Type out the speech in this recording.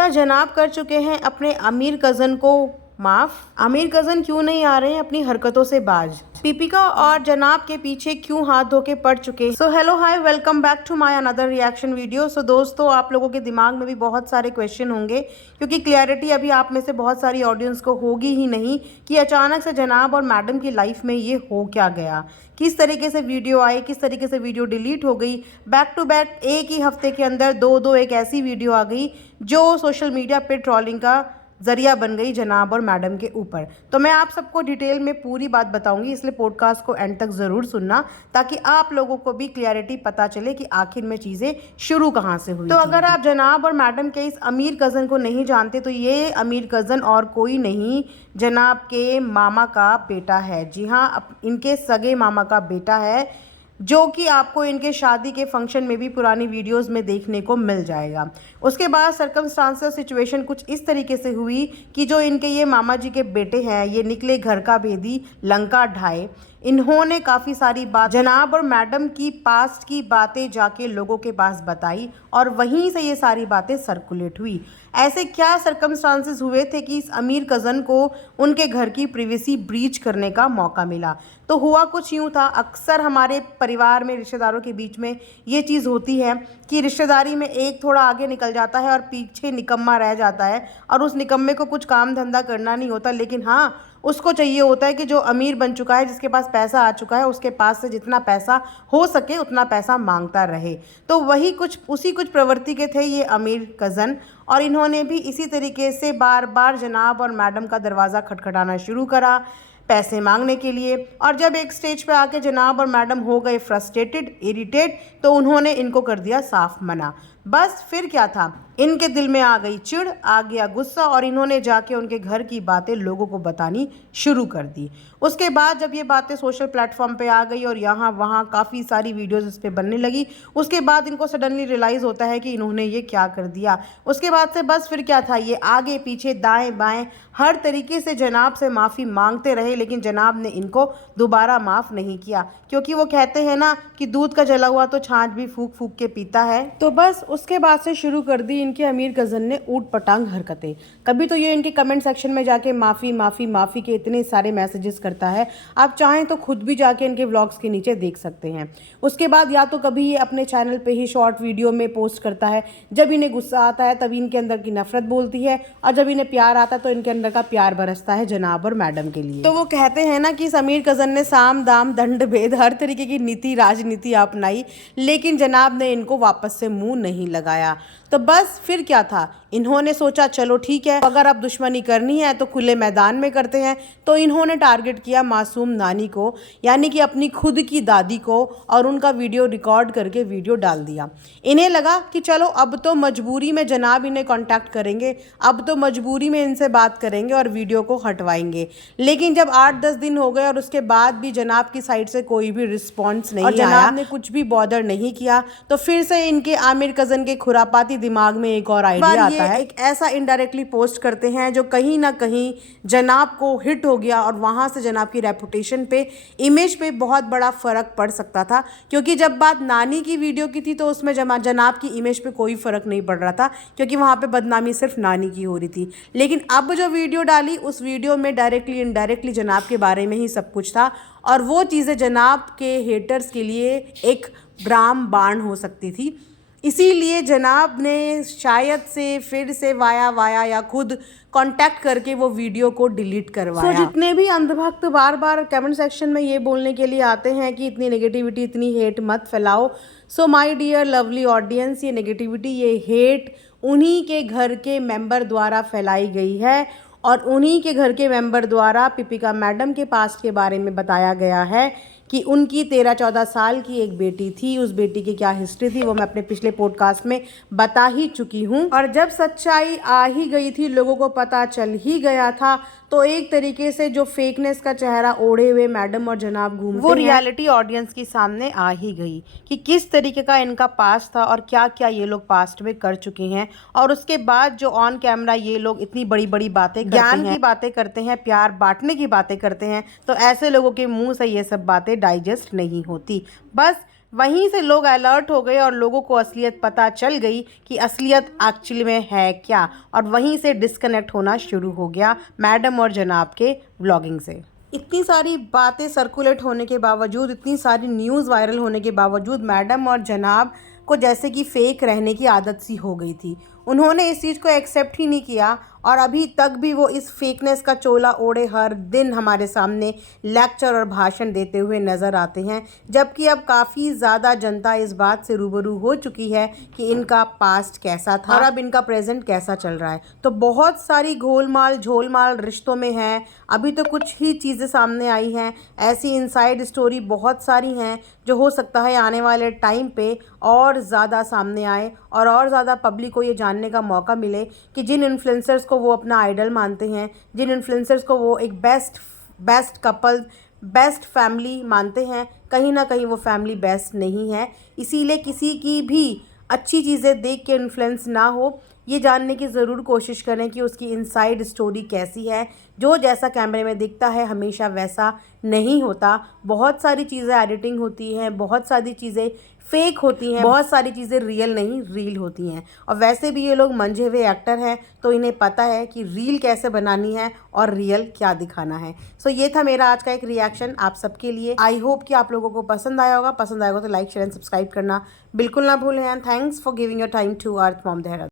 क्या जनाब कर चुके हैं अपने अमीर कज़न को माफ़? अमीर कज़न क्यों नहीं आ रहे हैं अपनी हरकतों से बाज? दीपिका और जनाब के पीछे क्यों हाथ धो के पड़ चुके? So hello hi, welcome back to my another reaction video. So दोस्तों, आप लोगों के दिमाग में भी बहुत सारे क्वेश्चन होंगे, क्योंकि क्लैरिटी अभी आप में से बहुत सारी ऑडियंस को होगी ही नहीं कि अचानक से जनाब और मैडम की लाइफ में ये हो क्या गया, किस तरीके से वीडियो आए, किस तरीके से वीडियो डिलीट हो गई। बैक टू बैक एक ही हफ्ते के अंदर दो एक ऐसी वीडियो आ गई जो सोशल मीडिया पे ट्रोलिंग का जरिया बन गई जनाब और मैडम के ऊपर। तो मैं आप सबको डिटेल में पूरी बात बताऊंगी, इसलिए पॉडकास्ट को एंड तक ज़रूर सुनना, ताकि आप लोगों को भी क्लैरिटी पता चले कि आखिर में चीज़ें शुरू कहाँ से हुई। तो अगर आप जनाब और मैडम के इस अमीर कज़न को नहीं जानते, तो ये अमीर कज़न और कोई नहीं, जनाब के मामा का बेटा है। जी हाँ, इनके सगे मामा का बेटा है, जो कि आपको इनके शादी के फंक्शन में भी पुरानी वीडियोस में देखने को मिल जाएगा। उसके बाद सर्कमस्टांसेस सिचुएशन कुछ इस तरीके से हुई कि जो इनके ये मामा जी के बेटे हैं, ये निकले घर का भेदी लंका ढाए। इन्होंने काफ़ी सारी बात जनाब और मैडम की पास्ट की बातें जाके लोगों के पास बताई, और वहीं से ये सारी बातें सर्कुलेट हुई। ऐसे क्या सर्कमस्टांसेस हुए थे कि इस अमीर कज़न को उनके घर की प्रिवेसी ब्रीच करने का मौका मिला? तो हुआ कुछ यूँ था, अक्सर हमारे परिवार में रिश्तेदारों के बीच में ये चीज़ होती है कि रिश्तेदारी में एक थोड़ा आगे निकल जाता है और पीछे निकम्मा रह जाता है, और उस निकम्मे को कुछ काम धंधा करना नहीं होता, लेकिन हाँ, उसको चाहिए होता है कि जो अमीर बन चुका है, जिसके पास पैसा आ चुका है, उसके पास से जितना पैसा हो सके उतना पैसा मांगता रहे। तो वही उसी कुछ प्रवृत्ति के थे ये अमीर कज़न, और इन्होंने भी इसी तरीके से बार बार जनाब और मैडम का दरवाज़ा खटखटाना शुरू करा पैसे मांगने के लिए। और जब एक स्टेज पे आके जनाब और मैडम हो गए फ्रस्ट्रेटेड, इरिटेट, तो उन्होंने इनको कर दिया साफ मना। बस फिर क्या था, इनके दिल में आ गई चिढ़, आ गया गुस्सा, और इन्होंने जाके उनके घर की बातें लोगों को बतानी शुरू कर दी। उसके बाद जब ये बातें सोशल प्लेटफॉर्म पे आ गई और यहाँ वहाँ काफ़ी सारी वीडियोस इस पे बनने लगी, उसके बाद इनको सडनली रियलाइज़ होता है कि इन्होंने ये क्या कर दिया। उसके बाद से बस फिर क्या था, ये आगे पीछे दाएं बाएं हर तरीके से जनाब से माफ़ी मांगते रहे, लेकिन जनाब ने इनको दोबारा माफ़ नहीं किया, क्योंकि वो कहते हैं ना कि दूध का जला हुआ तो छाछ भी फूक फूक के पीता है। तो बस उसके बाद से शुरू कर दी इनके अमीर कज़न ने ऊट पटांग हरकतें। कभी तो ये इनके कमेंट सेक्शन में जाके माफ़ी माफ़ी माफ़ी के इतने सारे मैसेजेस करता है, आप चाहें तो खुद भी जाके इनके व्लॉग्स के नीचे देख सकते हैं। उसके बाद या तो कभी ये अपने चैनल पे ही शॉर्ट वीडियो में पोस्ट करता है, जब इन्हें गुस्सा आता है तभी इनके अंदर की नफरत बोलती है, और जब इन्हें प्यार आता है तो इनके अंदर का प्यार बरसता है जनाब और मैडम के लिए। तो वो कहते हैं ना कि इस अमीर कज़न ने साम दाम दंड भेद हर तरीके की नीति राजनीति अपनाई, लेकिन जनाब ने इनको वापस से मुंह नहीं लगाया। तो बस फिर क्या था, इन्होंने सोचा चलो ठीक है, अगर अब दुश्मनी करनी है तो खुले मैदान में करते हैं। तो इन्होंने टारगेट किया मासूम नानी को, यानी कि अपनी खुद की दादी को, और उनका वीडियो रिकॉर्ड करके वीडियो डाल दिया। इन्हें लगा कि चलो अब तो मजबूरी में जनाब इन्हें कांटेक्ट करेंगे, अब तो मजबूरी में इनसे बात करेंगे और वीडियो को हटवाएंगे। लेकिन जब 8-10 दिन हो गए और उसके बाद भी जनाब की साइड से कोई भी रिस्पॉन्स नहीं आया, जनाब ने कुछ भी बॉदर नहीं किया, तो फिर से इनके आमिर कज़न के खुरापाती दिमाग में एक और आइडिया आता है। एक ऐसा इनडायरेक्टली पोस्ट करते हैं जो कहीं ना कहीं जनाब को हिट हो गया, और वहां से जनाब की रेपुटेशन पे, इमेज पे बहुत बड़ा फर्क पड़ सकता था। क्योंकि जब बात नानी की वीडियो की थी तो उसमें जनाब की इमेज पे कोई फर्क नहीं पड़ रहा था, क्योंकि वहां पे बदनामी सिर्फ नानी की हो रही थी। लेकिन अब जो वीडियो डाली, उस वीडियो में डायरेक्टली इनडायरेक्टली जनाब के बारे में ही सब कुछ था, और वो चीज़ें जनाब के हेटर्स के लिए एक राम बाण हो सकती थी। इसीलिए जनाब ने शायद से फिर से वाया या खुद कांटेक्ट करके वो वीडियो को डिलीट करवाया। जितने भी अंधभक्त बार बार कमेंट सेक्शन में ये बोलने के लिए आते हैं कि इतनी नेगेटिविटी, इतनी हेट मत फैलाओ, so my dear lovely audience, ये नेगेटिविटी, ये हेट उन्हीं के घर के मेंबर द्वारा फैलाई गई है, और उन्हीं के घर के मेंबर द्वारा दीपिका मैडम के पास्ट के बारे में बताया गया है कि उनकी 13-14 साल की एक बेटी थी। उस बेटी की क्या हिस्ट्री थी वो मैं अपने पिछले पॉडकास्ट में बता ही चुकी हूँ। और जब सच्चाई आ ही गई थी, लोगों को पता चल ही गया था, तो एक तरीके से जो फेकनेस का चेहरा ओढ़े हुए मैडम और जनाब घूमते हैं, वो रियलिटी ऑडियंस के सामने आ ही गई कि किस तरीके का इनका पास्ट था और क्या क्या ये लोग पास्ट में कर चुके हैं। और उसके बाद जो ऑन कैमरा ये लोग इतनी बड़ी बड़ी बातें, ज्ञान की बातें करते हैं, प्यार बांटने की बातें करते हैं, तो ऐसे लोगों के मुंह से ये सब बातें डाइजेस्ट नहीं होती। बस वहीं से लोग अलर्ट हो गए और लोगों को असलियत पता चल गई कि असलियत एक्चुअली में है क्या, और वहीं से डिस्कनेक्ट होना शुरू हो गया मैडम और जनाब के व्लॉगिंग से। इतनी सारी बातें सर्कुलेट होने के बावजूद, इतनी सारी न्यूज़ वायरल होने के बावजूद मैडम और जनाब को जैसे कि फेक रहने की आदत सी हो गई थी। उन्होंने इस चीज़ को एक्सेप्ट ही नहीं किया और अभी तक भी वो इस फेकनेस का चोला ओढ़े हर दिन हमारे सामने लेक्चर और भाषण देते हुए नज़र आते हैं, जबकि अब काफ़ी ज़्यादा जनता इस बात से रूबरू हो चुकी है कि इनका पास्ट कैसा था और अब इनका प्रेजेंट कैसा चल रहा है। तो बहुत सारी घोलमाल झोलमाल रिश्तों में है। अभी तो कुछ ही चीज़ें सामने आई हैं, ऐसी इनसाइड स्टोरी बहुत सारी हैं जो हो सकता है आने वाले टाइम पे और ज़्यादा सामने आए और ज़्यादा पब्लिक को ये जानने का मौका मिले कि जिन इन्फ्लुएंसर्स को वो अपना आइडल मानते हैं, जिन इन्फ्लुएंसर्स को वो एक बेस्ट कपल, बेस्ट फैमिली मानते हैं, कहीं ना कहीं वो फैमिली बेस्ट नहीं है। इसीलिए किसी की भी अच्छी चीज़ें देख के इन्फ्लुएंस ना हो, ये जानने की ज़रूर कोशिश करें कि उसकी इनसाइड स्टोरी कैसी है। जो जैसा कैमरे में दिखता है हमेशा वैसा नहीं होता। बहुत सारी चीज़ें एडिटिंग होती हैं, बहुत सारी चीज़ें फेक होती हैं, बहुत सारी चीज़ें रियल नहीं रील होती हैं। और वैसे भी ये लोग मंझे हुए एक्टर हैं, तो इन्हें पता है कि रील कैसे बनानी है और रियल क्या दिखाना है। सो ये था मेरा आज का एक रिएक्शन आप सबके लिए। आई होप कि आप लोगों को पसंद आया होगा। पसंद आएगा तो लाइक शेयर एंड सब्सक्राइब करना बिल्कुल ना भूलें। And thanks for giving your time to earth mom Dehradun.